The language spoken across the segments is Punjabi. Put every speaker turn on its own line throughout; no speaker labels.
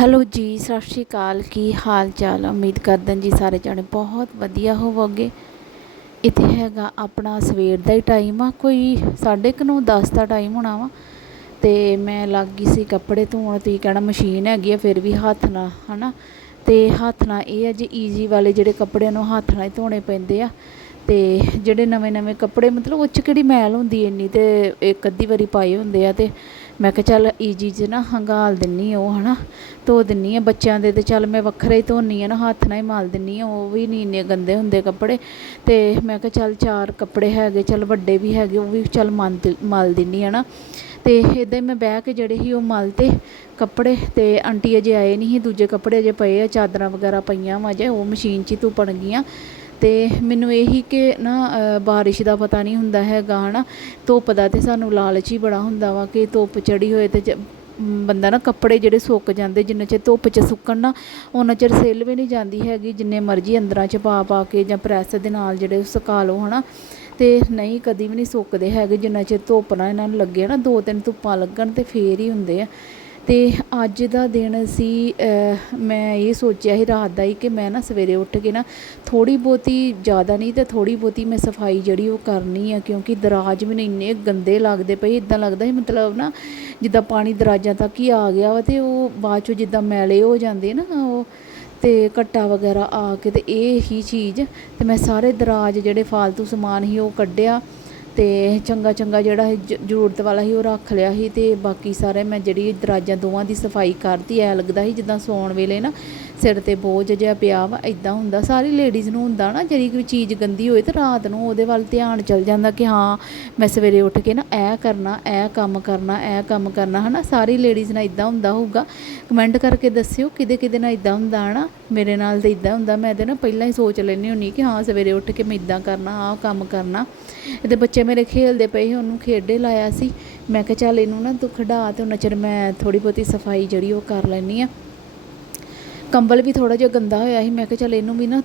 ਹੈਲੋ ਜੀ, ਸਤਿ ਸ਼੍ਰੀ ਅਕਾਲ। ਕੀ ਹਾਲ ਚਾਲ? ਉਮੀਦ ਕਰਦਾ ਜੀ ਸਾਰੇ ਜਾਣੇ ਬਹੁਤ ਵਧੀਆ ਹੋਵੋਗੇ। ਇੱਥੇ ਹੈਗਾ ਆਪਣਾ ਸਵੇਰ ਦਾ ਹੀ ਟਾਈਮ ਆ। ਕੋਈ 9:30 10 ਦਾ ਟਾਈਮ ਹੋਣਾ ਵਾ। ਤੇ ਮੈਂ ਲੱਗ ਗਈ ਸੀ ਕੱਪੜੇ ਧੋਣ, ਤੁਸੀਂ ਕਹਿਣਾ ਮਸ਼ੀਨ ਹੈਗੀ ਆ, ਫਿਰ ਵੀ ਹੱਥ ਨਾਲ, ਹਨਾ? ਤੇ ਹੱਥ ਨਾਲ ਇਹ ਆ ਜੀ ਈਜ਼ੀ ਵਾਲੇ ਜਿਹੜੇ ਕੱਪੜਿਆਂ ਨੂੰ ਹੱਥ ਨਾਲ ਹੀ ਧੋਣੇ ਪੈਂਦੇ ਆ। ਤੇ ਜਿਹੜੇ ਨਵੇਂ ਨਵੇਂ ਕੱਪੜੇ, ਮਤਲਬ ਉਹ 'ਚ ਕਿਹੜੀ ਮੈਲ ਹੁੰਦੀ ਇੰਨੀ ਤੇ ਇੱਕ ਅੱਧੀ ਵਾਰੀ ਪਾਏ ਹੁੰਦੇ ਆ ਤੇ ਮੈਂ ਕਿਹਾ ਚੱਲ ਈਜੀ 'ਚ ਨਾ ਹੰਗਾਲ ਦਿੰਨੀ ਉਹ, ਹਨਾ? ਧੋ ਦਿੰਨੀ ਆ ਬੱਚਿਆਂ ਦੇ ਤੇ ਚੱਲ ਮੈਂ ਵੱਖਰੇ ਹੀ ਧੋਨੀ ਆ ਨਾ, ਹੱਥ ਨਾਲ ਹੀ ਮਲ ਦਿੰਨੀ ਆ, ਉਹ ਵੀ ਨਹੀਂ ਇੰਨੇ ਗੰਦੇ ਹੁੰਦੇ ਕੱਪੜੇ। ਤੇ ਮੈਂ ਕਿਹਾ ਚੱਲ ਚਾਰ ਕੱਪੜੇ ਹੈਗੇ, ਚੱਲ ਵੱਡੇ ਵੀ ਹੈਗੇ, ਉਹ ਵੀ ਚੱਲ ਮਲ ਮਲ ਦਿੰਨੀ ਆ ਨਾ। ਤੇ ਇੱਦਾਂ ਹੀ ਮੈਂ ਬਹਿ ਕੇ ਜਿਹੜੇ ਸੀ ਉਹ ਮਲ ਤੇ ਕੱਪੜੇ ਤੇ ਆਂਟੀ ਅਜੇ ਆਏ ਨਹੀਂ ਸੀ, ਦੂਜੇ ਕੱਪੜੇ ਅਜੇ ਪਏ ਆ, ਚਾਦਰਾਂ ਵਗੈਰਾ ਪਈਆਂ ਵਾ ਅਜੇ, ਉਹ ਮਸ਼ੀਨ 'ਚ ਹੀ ਧੁੱਪਣ ਗਈਆਂ। ਅਤੇ ਮੈਨੂੰ ਇਹੀ ਕਿ ਨਾ ਬਾਰਿਸ਼ ਦਾ ਪਤਾ ਨਹੀਂ ਹੁੰਦਾ ਹੈਗਾ ਹੈ ਨਾ ਧੁੱਪ ਦਾ ਤਾਂ ਸਾਨੂੰ ਲਾਲਚ ਹੀ ਬੜਾ ਹੁੰਦਾ ਵਾ ਕਿ ਧੁੱਪ ਚੜ੍ਹੀ ਹੋਏ ਅਤੇ ਜ- ਬੰਦਾ ਨਾ ਕੱਪੜੇ ਜਿਹੜੇ ਸੁੱਕ ਜਾਂਦੇ, ਜਿੰਨਾ ਚਿਰ ਧੁੱਪ 'ਚ ਸੁੱਕਣ ਨਾ ਉਹਨਾਂ ਚਿਰ ਸਿੱਲ ਵੀ ਨਹੀਂ ਜਾਂਦੀ ਹੈਗੀ, ਜਿੰਨੇ ਮਰਜ਼ੀ ਅੰਦਰਾਂ 'ਚ ਪਾ ਪਾ ਕੇ ਜਾਂ ਪ੍ਰੈਸ ਦੇ ਨਾਲ ਜਿਹੜੇ ਉਹ ਸੁਕਾ ਲਓ ਨਾ ਅਤੇ ਨਹੀਂ, ਕਦੀ ਵੀ ਨਹੀਂ ਸੁੱਕਦੇ ਹੈਗੇ ਜਿੰਨਾ ਚਿਰ ਧੁੱਪ ਨਾ ਇਹਨਾਂ ਨੂੰ ਲੱਗੇ ਨਾ ਦੋ ਤਿੰਨ ਧੁੱਪਾਂ ਲੱਗਣ ਅਤੇ ਫੇਰ ਹੀ ਹੁੰਦੇ ਆ। ਅਤੇ ਅੱਜ ਦਾ ਦਿਨ ਅਸੀਂ ਮੈਂ ਇਹ ਸੋਚਿਆ ਸੀ ਰਾਤ ਦਾ ਹੀ ਕਿ ਮੈਂ ਨਾ ਸਵੇਰੇ ਉੱਠ ਕੇ ਨਾ ਥੋੜ੍ਹੀ ਬਹੁਤੀ ਜ਼ਿਆਦਾ ਨਹੀਂ ਤੇ ਥੋੜ੍ਹੀ ਬਹੁਤੀ ਮੈਂ ਸਫ਼ਾਈ ਜਿਹੜੀ ਉਹ ਕਰਨੀ ਆ, ਕਿਉਂਕਿ ਦਰਾਜ ਮੈਨੂੰ ਇੰਨੇ ਗੰਦੇ ਲੱਗਦੇ ਪਏ ਇਦਾਂ ਲੱਗਦਾ ਸੀ ਮਤਲਬ ਨਾ ਜਿੱਦਾਂ ਪਾਣੀ ਦਰਾਜਾਂ ਤੱਕ ਹੀ ਆ ਗਿਆ ਵਾ ਅਤੇ ਉਹ ਬਾਅਦ ਚੋਂ ਜਿੱਦਾਂ ਮੈਲੇ ਹੋ ਜਾਂਦੇ ਨਾ ਉਹ ਅਤੇ ਘੱਟਾ ਵਗੈਰਾ ਆ ਕੇ ਅਤੇ ਇਹ ਹੀ ਚੀਜ਼ ਅਤੇ ਮੈਂ ਸਾਰੇ ਦਰਾਜ ਜਿਹੜੇ ਫਾਲਤੂ ਸਮਾਨ ਸੀ ਉਹ ਕੱਢਿਆ। ਤੇ ਚੰਗਾ ਚੰਗਾ ਜਿਹੜਾ ਸੀ ਜ਼ਰੂਰਤ ਵਾਲਾ ਸੀ ਉਹ ਰੱਖ ਲਿਆ ਸੀ ਤੇ ਬਾਕੀ ਸਾਰੇ ਮੈਂ ਜਿਹੜੀ ਦਰਾਜਾਂ ਦੋਵਾਂ ਦੀ ਸਫ਼ਾਈ ਕਰਤੀ, ਐ ਲੱਗਦਾ ਸੀ ਜਿੱਦਾਂ ਸੌਣ ਵੇਲੇ ਨਾ ਸਿਰ ਤੇ ਬੋਝ ਜਿਹਾ ਪਿਆ ਵਾ ਇਦਾਂ ਹੁੰਦਾ। ਸਾਰੀ ਲੇਡੀਜ਼ ਨੂੰ ਹੁੰਦਾ ਨਾ, ਜਿਹੜੀ ਕੋਈ ਚੀਜ਼ ਗੰਦੀ ਹੋਏ ਤਾਂ ਰਾਤ ਨੂੰ ਉਹਦੇ ਵੱਲ ਧਿਆਨ ਚਲ ਜਾਂਦਾ ਕਿ ਹਾਂ, ਮੈਂ ਸਵੇਰੇ ਉੱਠ ਕੇ ਨਾ ਇਹ ਕਰਨਾ, ਇਹ ਕੰਮ ਕਰਨਾ, ਇਹ ਕੰਮ ਕਰਨਾ, ਹਨਾ? ਸਾਰੀ ਲੇਡੀਜ਼ ਨਾਲ ਇਦਾਂ ਹੁੰਦਾ ਹੋਊਗਾ। ਕਮੈਂਟ ਕਰਕੇ ਦੱਸਿਓ, ਕਿਹਦੇ ਕਿਹਦੇ ਨਾਲ ਇਦਾਂ ਹੁੰਦਾ, ਹਨਾ? ਮੇਰੇ ਨਾਲ ਤਾਂ ਇਦਾਂ ਹੁੰਦਾ। ਮੈਂ ਤੇ ਨਾ ਪਹਿਲਾਂ ਹੀ ਸੋਚ ਲੈਂਦੀ ਹੁੰਨੀ ਕਿ ਹਾਂ, ਸਵੇਰੇ ਉੱਠ ਕੇ ਮੈਂ ਇਦਾਂ ਕਰਨਾ, ਆਹ ਕੰਮ ਕਰਨਾ। ਇਹਦੇ ਬੱਚੇ ਮੇਰੇ ਖੇਲਦੇ ਪਏ ਸੀ, ਉਹਨੂੰ ਖੇਡੇ ਲਾਇਆ ਸੀ। ਮੈਂ ਕਿਹਾ ਚੱਲ ਇਹਨੂੰ ਨਾ ਤੂੰ ਖਿਡਾ ਤੇ, ਉਹਨਾਂ ਚਿਰ ਮੈਂ ਥੋੜੀ ਬਹੁਤੀ ਸਫ਼ਾਈ ਜਿਹੜੀ ਉਹ ਕਰ ਲੈਣੀ ਆ ਕੰਬਲ ਵੀ ਥੋੜਾ ਜਿਹਾ ਗੰਦਾ ਹੋਇਆ ਸੀ। ਮੈਂ ਕਿਹਾ ਚੱਲ ਇਹਨੂੰ ਵੀ ਨਾ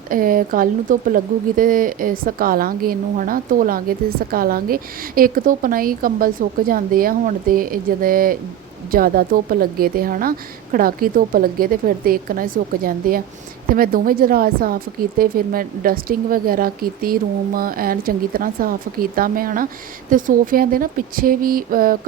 ਕੱਲ ਨੂੰ ਧੁੱਪ ਲੱਗੂਗੀ ਤੇ ਸੁਕਾ ਲਾਂਗੇ ਇਹਨੂੰ ਹਨਾ, ਧੋ ਲਾਂਗੇ ਤੇ ਸੁਕਾ ਲਾਂਗੇ। ਇੱਕ ਧੁੱਪ ਨਾਲ ਹੀ ਕੰਬਲ ਸੁੱਕ ਜਾਂਦੇ ਆ ਹੁਣ ਤੇ ਜਦ ਜ਼ਿਆਦਾ ਧੁੱਪ ਲੱਗੇ ਤੇ ਹਨਾ ਕੜਾਕੀ ਧੁੱਪ ਲੱਗੇ ਤੇ ਫਿਰ ਤੇ ਇੱਕ ਨਾਲ ਹੀ ਸੁੱਕ ਜਾਂਦੇ ਆ। ਅਤੇ ਮੈਂ ਦੋਵੇਂ ਦਰਾਜ਼ ਸਾਫ਼ ਕੀਤੇ, ਫਿਰ ਮੈਂ ਡਸਟਿੰਗ ਵਗੈਰਾ ਕੀਤੀ ਰੂਮ ਐਨ ਚੰਗੀ ਤਰ੍ਹਾਂ ਸਾਫ਼ ਕੀਤਾ ਮੈਂ ਹੈ ਨਾ ਅਤੇ ਸੋਫਿਆਂ ਦੇ ਨਾ ਪਿੱਛੇ ਵੀ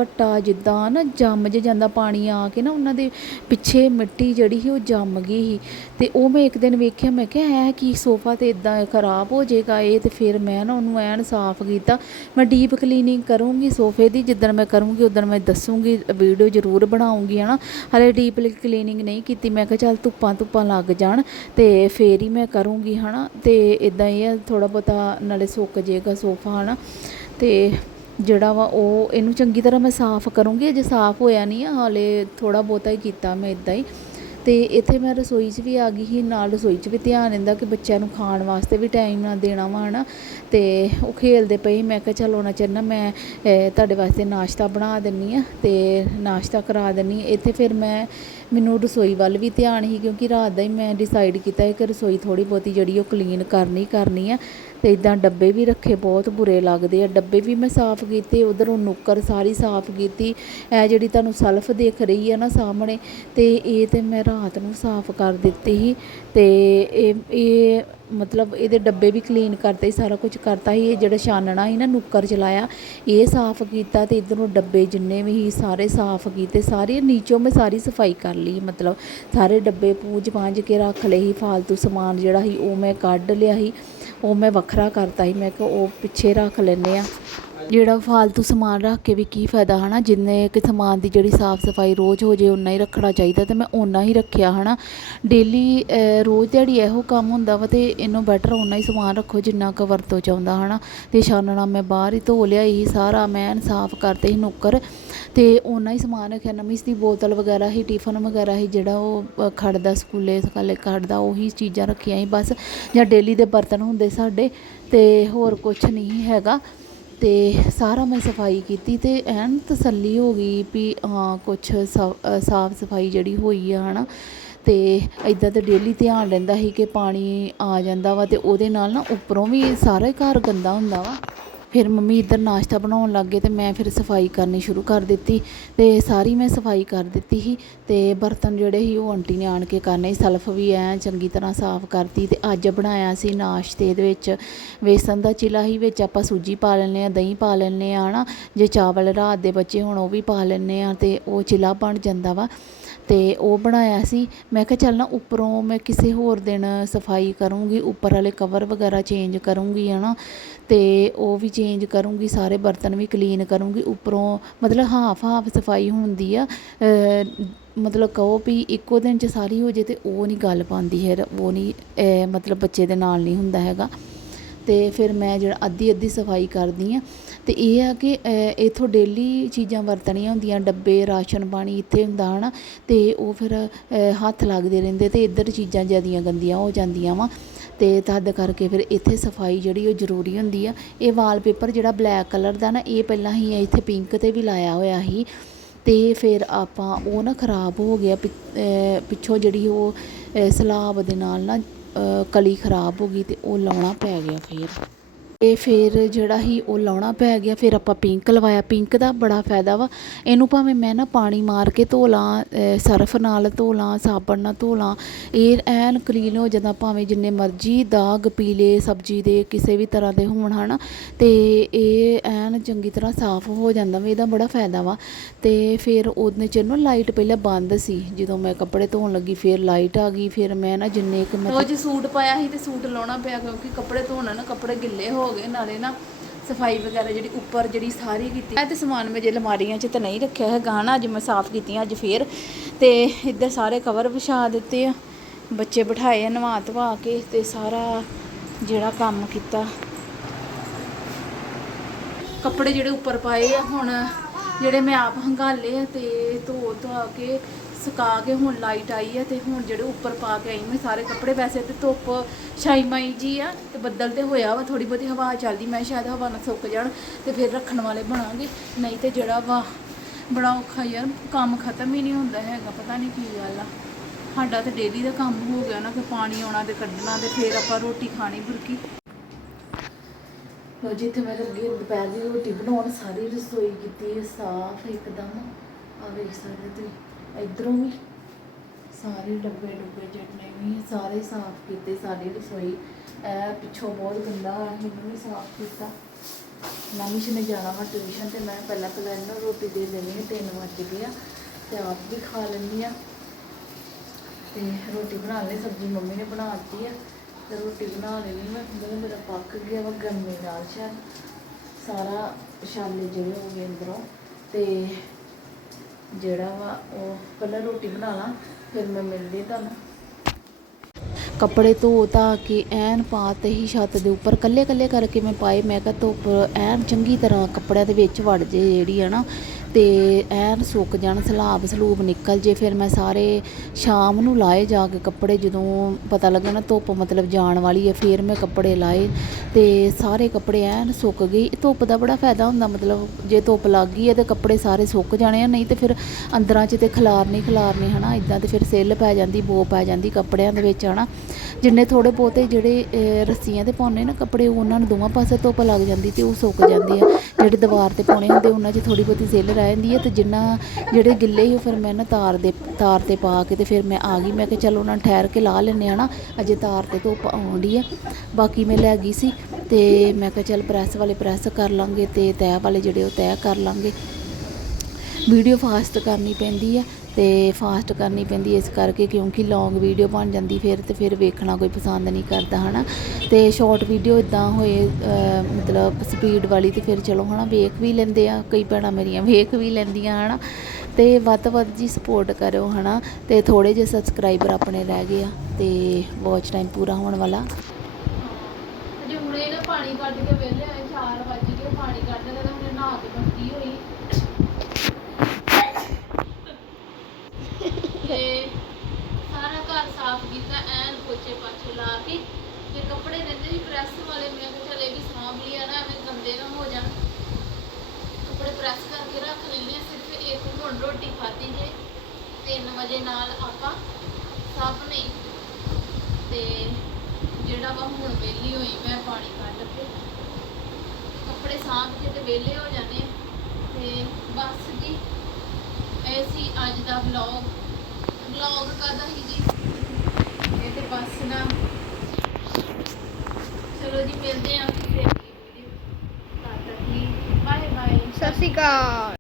ਘੱਟਾ ਜਿੱਦਾਂ ਨਾ ਜੰਮ ਜੇ ਜਾਂਦਾ ਪਾਣੀ ਆ ਕੇ ਨਾ ਉਹਨਾਂ ਦੇ ਪਿੱਛੇ ਮਿੱਟੀ ਜਿਹੜੀ ਸੀ ਉਹ ਜੰਮ ਗਈ ਸੀ। ਅਤੇ ਉਹ ਮੈਂ ਇੱਕ ਦਿਨ ਵੇਖਿਆ, ਮੈਂ ਕਿਹਾ ਇਹ ਕੀ ਸੋਫਾ ਤਾਂ ਇਦਾਂ ਖਰਾਬ ਹੋ ਜਾਏਗਾ ਇਹ? ਤੇ ਫਿਰ ਮੈਂ ਨਾ ਉਹਨੂੰ ਐਨ ਸਾਫ਼ ਕੀਤਾ। ਮੈਂ ਡੀਪ ਕਲੀਨਿੰਗ ਕਰੂੰਗੀ ਸੋਫੇ ਦੀ, ਜਿੱਦਣ ਮੈਂ ਕਰੂੰਗੀ ਉਦੋਂ ਮੈਂ ਦੱਸੂੰਗੀ ਵੀਡੀਓ ਜ਼ਰੂਰ ਬਣਾਉਂਗੀ ਨਾ ਹਲੇ ਡੀਪ ਕਲੀਨਿੰਗ ਨਹੀਂ ਕੀਤੀ, ਮੈਂ ਕਿਹਾ, ਚੱਲ ਧੁੱਪਾਂ ਧੁੱਪਾਂ ਲੱਗ ਜਾਣ। ਅਤੇ ਫਿਰ ਹੀ ਮੈਂ ਕਰੂੰਗੀ ਹੈ ਨਾ ਅਤੇ ਇੱਦਾਂ ਹੀ ਆ, ਥੋੜ੍ਹਾ ਬਹੁਤਾ ਨਾਲੇ ਸੁੱਕ ਜਾਏਗਾ ਸੋਫਾ ਹੈ ਨਾ ਅਤੇ ਜਿਹੜਾ ਵਾ ਉਹ, ਇਹਨੂੰ ਚੰਗੀ ਤਰ੍ਹਾਂ ਮੈਂ ਸਾਫ਼ ਕਰੂੰਗੀ। ਅਜੇ ਸਾਫ਼ ਹੋਇਆ ਨਹੀਂ ਆ, ਹਾਲੇ ਥੋੜ੍ਹਾ ਬਹੁਤਾ ਹੀ ਕੀਤਾ ਮੈਂ ਇੱਦਾਂ ਹੀ। ਅਤੇ ਇੱਥੇ ਮੈਂ ਰਸੋਈ 'ਚ ਵੀ ਆ ਗਈ ਸੀ, ਨਾਲ ਰਸੋਈ 'ਚ ਵੀ ਧਿਆਨ ਦਿੰਦਾ ਕਿ ਬੱਚਿਆਂ ਨੂੰ ਖਾਣ ਵਾਸਤੇ ਵੀ ਟਾਈਮ ਨਾਲ ਦੇਣਾ ਵਾ ਨਾ ਅਤੇ ਉਹ ਖੇਲਦੇ ਪਏ ਮੈਂ ਕਿਹਾ ਚਲ ਉਹਨਾਂ ਚਿਰ ਨਾ ਮੈਂ ਤੁਹਾਡੇ ਵਾਸਤੇ ਨਾਸ਼ਤਾ ਬਣਾ ਦਿੰਦੀ ਹਾਂ ਅਤੇ ਨਾਸ਼ਤਾ ਕਰਾ ਦਿੰਦੀ ਆ ਇੱਥੇ ਫਿਰ ਮੈਂ, ਮੈਨੂੰ ਰਸੋਈ ਵੱਲ ਵੀ ਧਿਆਨ ਸੀ ਕਿਉਂਕਿ ਰਾਤ ਦਾ ਹੀ ਮੈਂ ਡਿਸਾਈਡ ਕੀਤਾ ਕਿ ਰਸੋਈ ਥੋੜ੍ਹੀ ਬਹੁਤੀ ਜਿਹੜੀ ਉਹ ਕਲੀਨ ਕਰਨੀ ਕਰਨੀ ਆ। ਤੇ ਇਦਾਂ ਡੱਬੇ ਵੀ ਰੱਖੇ, ਬਹੁਤ ਬੁਰੇ ਲੱਗਦੇ ਆ। ਡੱਬੇ ਵੀ ਮੈਂ ਸਾਫ਼ ਕੀਤੇ, ਉਧਰੋਂ ਨੁੱਕਰ ਸਾਰੀ ਸਾਫ਼ ਕੀਤੀ। ਇਹ ਜਿਹੜੀ ਤੁਹਾਨੂੰ ਸਲਫ ਦਿਖ ਰਹੀ ਆ ਨਾ ਸਾਹਮਣੇ, ਤੇ ਇਹ ਤੇ ਮੈਂ ਰਾਤ ਨੂੰ ਸਾਫ਼ ਕਰ ਦਿੱਤੀ ਸੀ। ਤੇ ਇਹ ਇਹ ਮਤਲਬ ਇਹਦੇ ਡੱਬੇ ਵੀ ਕਲੀਨ ਕਰਤੇ ਸੀ, ਸਾਰਾ ਕੁਝ ਕਰਤਾ ਸੀ ਇਹ ਜਿਹੜਾ ਛਾਨਣਾ ਸੀ ਨਾ ਨੁੱਕਰ ਚਲਾਇਆ ਇਹ ਸਾਫ਼ ਕੀਤਾ ਤੇ ਇਧਰੋਂ ਡੱਬੇ ਜਿੰਨੇ ਵੀ ਸੀ ਸਾਰੇ ਸਾਫ਼ ਕੀਤੇ ਸਾਰੇ ਨੀਚੋਂ ਮੈਂ ਸਾਰੀ ਸਫ਼ਾਈ ਕਰ ਲਈ ਮਤਲਬ ਸਾਰੇ ਡੱਬੇ ਪੂੰਝ ਪਾਂਝ ਕੇ ਰੱਖ ਲਏ ਸੀ ਫਾਲਤੂ ਸਮਾਨ ਜਿਹੜਾ ਸੀ ਉਹ ਮੈਂ ਕੱਢ ਲਿਆ ਸੀ ਉਹ ਮੈਂ ਵੱਖਰਾ ਕਰਤਾ ਸੀ ਮੈਂ ਕਿਹਾ ਉਹ ਪਿੱਛੇ ਰੱਖ ਲੈਂਦੇ ਆ ਜਿਹੜਾ ਫਾਲਤੂ ਸਮਾਨ ਰੱਖ ਕੇ ਵੀ ਕੀ ਫਾਇਦਾ ਹਨਾ? ਜਿੰਨੇ ਕਿ ਸਮਾਨ ਦੀ ਜਿਹੜੀ ਸਾਫ਼ ਸਫ਼ਾਈ ਰੋਜ਼ ਹੋ ਜੇ ਉਨਾ ਹੀ ਰੱਖਣਾ ਚਾਹੀਦਾ ਤੇ ਮੈਂ ਉਨਾ ਹੀ ਰੱਖਿਆ ਹਨਾ? ਡੇਲੀ ਰੋਜ਼ ਦਿਹਾੜੀ ਇਹੋ ਕੰਮ ਹੁੰਦਾ ਵਾ ਤੇ ਇਹਨੂੰ ਬੈਟਰ ਉਨਾ ਹੀ ਸਮਾਨ ਰੱਖੋ ਜਿੰਨਾ ਕੁ ਵਰਤੋਂ ਚ ਆਉਂਦਾ ਹਨਾ? ਤੇ ਛਾਨਣਾ ਮੈਂ ਬਾਹਰ ਹੀ ਧੋ ਲਿਆ ਸੀ ਸਾਰਾ ਮੈਂ ਐਨ ਸਾਫ਼ ਕਰਤੇ ਸੀ ਨੁੱਕਰ ਤੇ ਉਨਾ ਹੀ ਸਮਾਨ ਰੱਖਿਆ। ਨਵੀਂ ਦੀ ਬੋਤਲ ਵਗੈਰਾ ਹੀ ਟਿਫਨ ਵਗੈਰਾ ਹੀ ਜਿਹੜਾ ਉਹ ਅ, ਖੜਦਾ ਸਕੂਲੇ ਸਕਾਲੇ ਖੜਦਾ ਉਹੀ ਚੀਜ਼ਾਂ ਰੱਖੀਆਂ ਸੀ ਬਸ। ਜਾਂ ਡੇਲੀ ਦੇ ਬਰਤਨ ਹੁੰਦੇ ਸਾਡੇ ਤੇ ਹੋਰ ਕੁਝ ਨਹੀਂ ਹੈਗਾ। ਅਤੇ ਸਾਰਾ ਮੈਂ ਸਫ਼ਾਈ ਕੀਤੀ ਅਤੇ ਐਨ ਤਸੱਲੀ ਹੋ ਗਈ ਵੀ, ਹਾਂ, ਕੁਛ ਸਾਫ਼ ਸਫ਼ਾਈ ਜਿਹੜੀ ਹੋਈ ਆ ਹੈ ਨਾ ਅਤੇ ਇੱਦਾਂ ਤਾਂ ਡੇਲੀ ਧਿਆਨ ਰਹਿੰਦਾ ਸੀ ਕਿ ਪਾਣੀ ਆ ਜਾਂਦਾ ਵਾ ਅਤੇ ਉਹਦੇ ਨਾਲ ਨਾ ਉੱਪਰੋਂ ਵੀ ਸਾਰਾ ਹੀ ਘਰ ਗੰਦਾ ਹੁੰਦਾ ਵਾ। ਫਿਰ ਮੰਮੀ ਇੱਧਰ ਨਾਸ਼ਤਾ ਬਣਾਉਣ ਲੱਗ ਗਏ ਤੇ ਮੈਂ ਫਿਰ ਸਫ਼ਾਈ ਕਰਨੀ ਸ਼ੁਰੂ ਕਰ ਦਿੱਤੀ ਤੇ ਸਾਰੀ ਮੈਂ ਸਫ਼ਾਈ ਕਰ ਦਿੱਤੀ ਸੀ ਤੇ ਬਰਤਨ ਜਿਹੜੇ ਸੀ ਉਹ ਆਂਟੀ ਨੇ ਆਣ ਕੇ ਕਰਨੇ ਸਲਫ ਵੀ ਐ ਚੰਗੀ ਤਰ੍ਹਾਂ ਸਾਫ਼ ਕਰਤੀ ਤੇ ਅੱਜ ਬਣਾਇਆ ਸੀ ਨਾਸ਼ਤੇ ਦੇ ਵਿੱਚ। ਵੇਸਣ ਦਾ ਚਿਲਾ ਹੀ ਵਿੱਚ ਆਪਾਂ ਸੂਜੀ ਪਾ ਲੈਂਦੇ ਆ ਦਹੀਂ ਪਾ ਲੈਂਦੇ ਆ ਨਾ ਜੇ ਚਾਵਲ ਰਾਤ ਦੇ ਬੱਚੇ ਹੁਣ ਉਹ ਵੀ ਪਾ ਲੈਂਦੇ ਆ ਤੇ ਉਹ ਚਿਲਾ ਬਣ ਜਾਂਦਾ ਵਾ। ਤੇ ਉਹ ਬਣਾਇਆ ਸੀ। ਮੈਂ ਕਿਹਾ ਚੱਲ ਨਾ ਉੱਪਰੋਂ ਮੈਂ ਕਿਸੇ ਹੋਰ ਦਿਨ ਸਫ਼ਾਈ ਕਰੂੰਗੀ, ਉੱਪਰ ਵਾਲੇ ਕਵਰ ਵਗੈਰਾ ਚੇਂਜ ਕਰੂੰਗੀ, ਹਨਾ? ਅਤੇ ਉਹ ਵੀ ਚੇਂਜ ਕਰੂੰਗੀ, ਸਾਰੇ ਬਰਤਨ ਵੀ ਕਲੀਨ ਕਰੂੰਗੀ, ਉੱਪਰੋਂ ਮਤਲਬ ਹਾਫ ਹਾਫ ਸਫ਼ਾਈ ਹੁੰਦੀ ਆ ਮਤਲਬ ਕਹੋ ਵੀ ਇੱਕੋ ਦਿਨ ਚ ਸਾਰੀ ਹੋ ਜੇ ਤੇ ਉਹ ਨਹੀਂ ਗੱਲ ਪਾਉਂਦੀ ਹੈ, ਉਹ ਨਹੀਂ ਮਤਲਬ ਬੱਚੇ ਦੇ ਨਾਲ ਨਹੀਂ ਹੁੰਦਾ ਹੈਗਾ। ਅਤੇ ਫਿਰ ਮੈਂ ਜਿਹੜਾ ਅੱਧੀ ਅੱਧੀ ਸਫ਼ਾਈ ਕਰਦੀ ਹਾਂ ਅਤੇ ਇਹ ਆ ਕਿ ਇੱਥੋਂ ਡੇਲੀ ਚੀਜ਼ਾਂ ਵਰਤਣੀਆਂ ਹੁੰਦੀਆਂ, ਡੱਬੇ, ਰਾਸ਼ਨ ਪਾਣੀ ਇੱਥੇ ਹੁੰਦਾ ਹੈ ਨਾ ਅਤੇ ਉਹ ਫਿਰ ਹੱਥ ਲੱਗਦੇ ਰਹਿੰਦੇ ਅਤੇ ਇੱਧਰ ਚੀਜ਼ਾਂ ਜਿਆਦੀਆਂ ਗੰਦੀਆਂ ਹੋ ਜਾਂਦੀਆਂ ਵਾ। ਅਤੇ ਤਦ ਕਰਕੇ ਫਿਰ ਇੱਥੇ ਸਫ਼ਾਈ ਜਿਹੜੀ ਉਹ ਜ਼ਰੂਰੀ ਹੁੰਦੀ ਆ। ਇਹ ਵਾਲਪੇਪਰ ਜਿਹੜਾ ਬਲੈਕ ਕਲਰ ਦਾ ਨਾ, ਇਹ ਪਹਿਲਾਂ ਹੀ ਇੱਥੇ ਪਿੰਕ ਤੇ ਵੀ ਲਾਇਆ ਹੋਇਆ ਸੀ। ਅਤੇ ਫਿਰ ਆਪਾਂ ਉਹ ਨਾ ਖਰਾਬ ਹੋ ਗਿਆ, ਪਿ- ਪਿੱਛੋਂ ਜਿਹੜੀ ਉਹ ਸਲਾਬ ਦੇ ਨਾਲ ਨਾ ਕਲੀ ਖਰਾਬ ਹੋ ਗਈ ਅਤੇ ਉਹ ਲਾਉਣਾ ਪੈ ਗਿਆ ਫਿਰ। ਇਹ ਫਿਰ ਜਿਹੜਾ ਹੀ ਉਹ ਲਾਉਣਾ ਪੈ ਗਿਆ, ਫਿਰ ਆਪਾਂ ਪਿੰਕ ਲਵਾਇਆ। ਪਿੰਕ ਦਾ ਬੜਾ ਫਾਇਦਾ ਵਾ। ਇਹਨੂੰ ਭਾਵੇਂ ਮੈਂ ਨਾ ਪਾਣੀ ਮਾਰ ਕੇ ਧੋ ਲਾਂ ਸਰਫ ਨਾਲ ਧੋ ਲਾਂ, ਸਾਬਣ ਨਾਲ ਧੋ ਲਾਂ, ਇਹ ਐਨ ਕਲੀਨ ਹੋ ਜਾਂਦਾ ਭਾਵੇਂ ਜਿੰਨੇ ਮਰਜ਼ੀ ਦਾਗ, ਪੀਲੇ ਸਬਜ਼ੀ ਦੇ ਕਿਸੇ ਵੀ ਤਰ੍ਹਾਂ ਦੇ ਹੋਣ, ਹਨਾ। ਤੇ ਇਹ ਐਨ ਚੰਗੀ ਤਰ੍ਹਾਂ ਸਾਫ਼ ਹੋ ਜਾਂਦਾ ਵਾ, ਇਹਦਾ ਬੜਾ ਫਾਇਦਾ ਵਾ। ਤੇ ਫਿਰ ਉਹਦੇ ਚਿਰ ਨਾ ਲਾਈਟ ਪਹਿਲਾਂ ਬੰਦ ਸੀ। ਜਦੋਂ ਮੈਂ ਕੱਪੜੇ ਧੋਣ ਲੱਗੀ, ਫਿਰ ਲਾਈਟ ਆ ਗਈ। ਫਿਰ ਮੈਂ ਨਾ ਜਿੰਨੇ ਕਿ ਮੈਂ
ਰੋਜ਼ ਸੂਟ ਪਾਇਆ ਸੀ ਤੇ ਸੂਟ ਲਾਉਣਾ ਪਿਆ, ਕਿਉਂਕਿ ਕੱਪੜੇ ਧੋਣ ਨਾ, ਕੱਪੜੇ ਗਿੱਲੇ ਹੋ ਗਏ ਨਾਲੇ ਨਾ ਸਫ਼ਾਈ ਵਗੈਰਾ ਜਿਹੜੀ ਉੱਪਰ ਜਿਹੜੀ ਸਾਰੀ ਕੀਤੀ। ਇਹ ਤੇ ਸਮਾਨ ਮੈਂ ਜੇ ਅਲਮਾਰੀਆਂ 'ਚ ਤਾਂ ਨਹੀਂ ਰੱਖਿਆ ਹੈਗਾ ਨਾ ਅੱਜ ਮੈਂ ਸਾਫ਼ ਕੀਤੀਆਂ ਅੱਜ ਫੇਰ। ਤੇ ਇੱਧਰ ਸਾਰੇ ਕਵਰ ਵਿਛਾ ਦਿੱਤੇ ਆ। ਬੱਚੇ ਬਿਠਾਏ ਆ ਨਵਾ ਧਵਾ ਕੇ ਤੇ ਸਾਰਾ ਜਿਹੜਾ ਕੰਮ ਕੀਤਾ। ਕੱਪੜੇ ਜਿਹੜੇ ਉੱਪਰ ਪਾਏ ਆ, ਹੁਣ ਜਿਹੜੇ ਮੈਂ ਆਪ ਹੰਗਾਲੇ ਆ ਤੇ ਧੋ ਧਵਾ ਕੇ ਸੁਕਾ ਕੇ ਹੁਣ ਲਾਈਟ ਆਈ ਹੈ ਤੇ ਹੁਣ ਜਿਹੜੇ ਉੱਪਰ ਪਾ ਕੇ ਆਈ ਮੈਂ ਸਾਰੇ ਕੱਪੜੇ ਵੈਸੇ ਤੇ ਧੁੱਪ ਛਾਈ ਜੀ ਆ ਤੇ ਬੱਦਲ ਤੇ ਹੋਇਆ ਵਾ ਥੋੜੀ ਬਹੁਤੀ ਹਵਾ ਚੱਲਦੀ ਮੈਂ ਸ਼ਾਇਦ ਹਵਾ ਨਾਲ ਸੁੱਕ ਜਾਣ ਤੇ ਫਿਰ ਰੱਖਣ ਵਾਲੇ ਬਣਾਂਗੇ। ਨਹੀਂ ਤੇ ਜਿਹੜਾ ਵਾ, ਬੜਾ ਔਖਾ ਯਾਰ, ਕੰਮ ਖਤਮ ਹੀ ਨਹੀਂ ਹੁੰਦਾ ਹੈਗਾ, ਪਤਾ ਨਹੀਂ ਕੀ ਗੱਲ ਆ। ਸਾਡਾ ਤਾਂ ਡੇਲੀ ਦਾ ਕੰਮ ਹੋ ਗਿਆ ਨਾ, ਕਿ ਪਾਣੀ ਆਉਣਾ ਤੇ ਕੱਢਣਾ ਤੇ ਫਿਰ ਆਪਾਂ ਰੋਟੀ ਖਾਣੀ ਬੁਰਕੀ।
ਲੋ ਜਿੱਥੇ ਮੈਂ ਲੱਗੀ ਦੁਪਹਿਰ ਦੀ ਰੋਟੀ ਬਣਾਉਣ, ਸਾਰੀ ਰਸੋਈ ਕੀਤੀ ਹੈ ਸਾਫ਼ ਇੱਕਦਮ। ਆ ਵੇਖ ਸਕਦੇ ਤੁਸੀਂ। ਇਧਰੋਂ ਵੀ ਸਾਰੇ ਡੱਬੇ ਡੁੱਬੇ ਜਿੰਨੇ ਵੀ ਸਾਰੇ ਸਾਫ਼ ਕੀਤੇ ਸਾਰੀ ਰਸੋਈ ਐ ਪਿੱਛੋਂ ਬਹੁਤ ਗੰਦਾ ਹੈ ਇਹਨੂੰ ਵੀ ਸਾਫ਼ ਕੀਤਾ। ਮਨੀਸ਼ ਨੇ ਜਾਣਾ ਵਾ ਟਿਊਸ਼ਨ ਤੇ, ਮੈਂ ਪਹਿਲਾਂ ਪਹਿਲਾਂ ਇਹਨੂੰ ਰੋਟੀ ਦੇ ਦੇਣੀ ਹੈ, ਤਿੰਨ ਵੱਜ ਗਿਆ ਆ ਤੇ ਆਪ ਵੀ ਖਾ ਲੈਂਦੀ ਆ ਤੇ ਰੋਟੀ ਬਣਾ ਲਈ ਸਬਜ਼ੀ ਮੰਮੀ ਨੇ ਬਣਾ ਦਿੱਤੀ ਆ। ਤੇ ਰੋਟੀ ਬਣਾ ਲੈਣੀ ਮੈਂ ਮੂੰਹ ਮੇਰਾ ਪੱਕ ਗਿਆ ਵਾ ਗਰਮੀ ਨਾਲ ਸ਼ਾਇਦ। ਸਾਰਾ ਛਾਲੇ ਜਿਹੜੇ ਹੋ ਗਏ ਅੰਦਰੋਂ। ਤੇ ਜਿਹੜਾ ਵਾ ਉਹ ਪਹਿਲਾਂ ਰੋਟੀ ਬਣਾ ਲਾਂ, ਫਿਰ ਮੈਂ ਮਿਲਦੀ ਤੁਹਾਨੂੰ। ਕੱਪੜੇ ਧੋ ਧਾ ਕੇ ਐਨ ਪਾਤੇ ਹੀ ਛੱਤ ਦੇ ਉੱਪਰ ਕੱਲੇ ਕੱਲੇ ਕਰਕੇ ਮੈਂ ਪਾਏ। ਮੈਂ ਕਿਹਾ ਧੁੱਪ ਐਨ ਚੰਗੀ ਤਰ੍ਹਾਂ ਕੱਪੜਿਆਂ ਦੇ ਵਿੱਚ ਵੜ ਜੇ ਜਿਹੜੀ ਹੈ ਨਾ ਤੇ ਐਨ ਸੁੱਕ ਜਾਣ, ਸਲਾਬ ਸਲੂਬ ਨਿਕਲ ਜੇ, ਫਿਰ ਮੈਂ ਸਾਰੇ ਸ਼ਾਮ ਨੂੰ ਲਾਏ ਜਾ ਕੇ ਕੱਪੜੇ, ਜਦੋਂ ਪਤਾ ਲੱਗਾ ਨਾ ਧੁੱਪ ਮਤਲਬ ਜਾਣ ਵਾਲੀ ਹੈ, ਫਿਰ ਮੈਂ ਕੱਪੜੇ ਲਾਏ ਤੇ ਸਾਰੇ ਕੱਪੜੇ ਐਨ ਸੁੱਕ ਗਏ। ਧੁੱਪ ਦਾ ਬੜਾ ਫਾਇਦਾ ਹੁੰਦਾ, ਮਤਲਬ ਜੇ ਧੁੱਪ ਲੱਗ ਗਈ ਹੈ ਤੇ ਕੱਪੜੇ ਸਾਰੇ ਸੁੱਕ ਜਾਣੇ ਆ, ਨਹੀਂ ਤੇ ਫਿਰ ਅੰਦਰਾਂ 'ਚ ਤੇ ਖਲਾਰ ਨਹੀਂ ਖਲਾਰਨੇ ਹਨਾ ਇਦਾਂ ਤੇ ਫਿਰ ਸਿੱਲ ਪੈ ਜਾਂਦੀ, ਬੋ ਪੈ ਜਾਂਦੀ ਕੱਪੜਿਆਂ ਦੇ ਵਿੱਚ, ਹਨਾ। ਜਿੰਨੇ ਥੋੜੇ ਬਹੁਤੇ ਜਿਹੜੇ ਰੱਸੀਆਂ ਤੇ ਪਾਉਣੇ ਨਾ ਕੱਪੜੇ ਉਹਨਾਂ ਨੂੰ ਦੋਵਾਂ ਪਾਸੇ ਧੁੱਪ ਲੱਗ ਜਾਂਦੀ ਤੇ ਉਹ ਸੁੱਕ ਜਾਂਦੇ ਆ ਜਿਹੜੇ ਦੀਵਾਰ ਤੇ ਪਾਉਣੇ ਹੁੰਦੇ, ਉਹਨਾਂ 'ਚ ਥੋੜੀ ਬਹੁਤੀ ਸਿੱਲ ਰਹਿ ਜਾਂਦੀ ਹੈ ਤੇ ਜਿੰਨਾ ਜਿਹੜੇ ਗਿੱਲੇ ਹੀ ਉਹ ਫਿਰ ਮੈਂ ਨਾ ਤਾਰ ਦੇ, ਤਾਰ ਤੇ ਪਾ ਕੇ ਤੇ ਫਿਰ ਮੈਂ ਆ ਗਈ। ਮੈਂ ਕਿਹਾ ਚਲ ਉਹਨਾਂ ਨੂੰ ਠਹਿਰ ਕੇ ਲਾ ਲੈਂਦੇ ਆ ਨਾ। ਅਜੇ ਤਾਰ ਤੇ ਧੁੱਪ ਆਉਂਦੀ ਹੈ। ਬਾਕੀ ਮੈਂ ਲੈ ਗਈ ਸੀ ਤੇ ਮੈਂ ਕਿਹਾ ਚਲ ਪ੍ਰੈਸ ਵਾਲੇ ਪ੍ਰੈਸ ਕਰ ਲਾਂਗੇ ਤੇ ਤੈਅ ਵਾਲੇ ਜਿਹੜੇ ਉਹ ਤੈਅ ਕਰ ਲਾਂਗੇ। ਵੀਡੀਓ ਫਾਸਟ ਕਰਨੀ ਪੈਂਦੀ ਹੈ। ਤੇ ਫਾਸਟ ਕਰਨੀ ਪੈਂਦੀ ਇਸ ਕਰਕੇ ਕਿਉਂਕਿ ਲੌਂਗ ਵੀਡੀਓ ਬਣ ਜਾਂਦੀ ਫਿਰ ਤੇ ਫਿਰ ਵੇਖਣਾ ਕੋਈ ਪਸੰਦ ਨਹੀਂ ਕਰਦਾ, ਹਨਾ? ਤੇ ਸ਼ਾਰਟ ਵੀਡੀਓ ਇਦਾਂ ਹੋਏ ਮਤਲਬ ਸਪੀਡ ਵਾਲੀ ਤੇ ਫਿਰ ਚਲੋ, ਹਨਾ, ਵੇਖ ਵੀ ਲੈਂਦੇ ਆ, ਕਈ ਭੈਣਾਂ ਮੇਰੀਆਂ ਵੇਖ ਵੀ ਲੈਂਦੀਆਂ, ਹਨਾ? ਤੇ ਵੱਧ ਤੋਂ ਵੱਧ ਜੀ ਸਪੋਰਟ ਕਰਿਓ, ਹਨਾ? ਤੇ ਥੋੜੇ ਜਿਹੇ ਸਬਸਕ੍ਰਾਈਬਰ ਆਪਣੇ ਰਹਿ ਗਏ ਆ, ਤੇ ਵਾਚ ਟਾਈਮ ਪੂਰਾ ਹੋਣ ਵਾਲਾ।
ਜੇ ਨਾ ਪਾਣੀ ਕੱਢ ਕੇ ਵਿਹਲੇ ਆਏ 4 ਵਜੇ ਕੇ ਪਾਣੀ ਕੱਢ ਕੇ ਤਾਂ ਹੁਣੇ ਨਹਾ ਕੇ ਬੱਤੀ ਹੋਈ ਤੇ ਸਾਰਾ ਘਰ ਸਾਫ਼ ਕੀਤਾ ਐਨ ਪਾਛੇ ਲਾ ਕੇ ਤੇ ਕੱਪੜੇ ਰਹਿੰਦੇ ਸੀ, ਪ੍ਰੈਸ ਵਾਲੇ ਮੈਂ ਕਿਹਾ ਚੱਲ ਇਹ ਵੀ ਸਾਂਭ ਲਿਆ ਨਾ ਐਵੇਂ ਗੰਦੇ ਨਾ ਹੋ ਜਾਣ। ਕੱਪੜੇ ਪ੍ਰੈਸ ਕਰਕੇ ਰੱਖ ਲੈਂਦੇ ਸਿਰਫ ਇੱਕ ਹੁਣ ਰੋਟੀ ਖਾਧੀ ਜੇ 3 ਵਜੇ ਨਾਲ ਆਪਾਂ ਸਭ ਨੇ। ਤੇ ਜਿਹੜਾ ਵਾ ਹੁਣ ਵਿਹਲੀ ਹੋਈ, ਮੈਂ ਪਾਣੀ ਕੱਢ ਕੇ
ਕੱਪੜੇ ਸਾਂਭ ਕੇ ਤੇ ਵਿਹਲੇ ਹੋ ਜਾਣੇ ਆ। ਤੇ ਬਸ ਜੀ, ਇਹ ਅੱਜ ਦਾ ਵਲੌਗ ਵਲੌਗ ਕਾਦਾ ਸੀ ਜੀ? ਤੇ ਬਸ ਨਾ। ਚਲੋ ਜੀ, ਮਿਲਦੇ ਆ ਫਿਰ। ਵੀਡੀਓ ਤਦ ਤੱਕ ਲਈ ਬਾਏ ਬਾਏ
ਸਤਿ ਸ਼੍ਰੀ ਅਕਾਲ।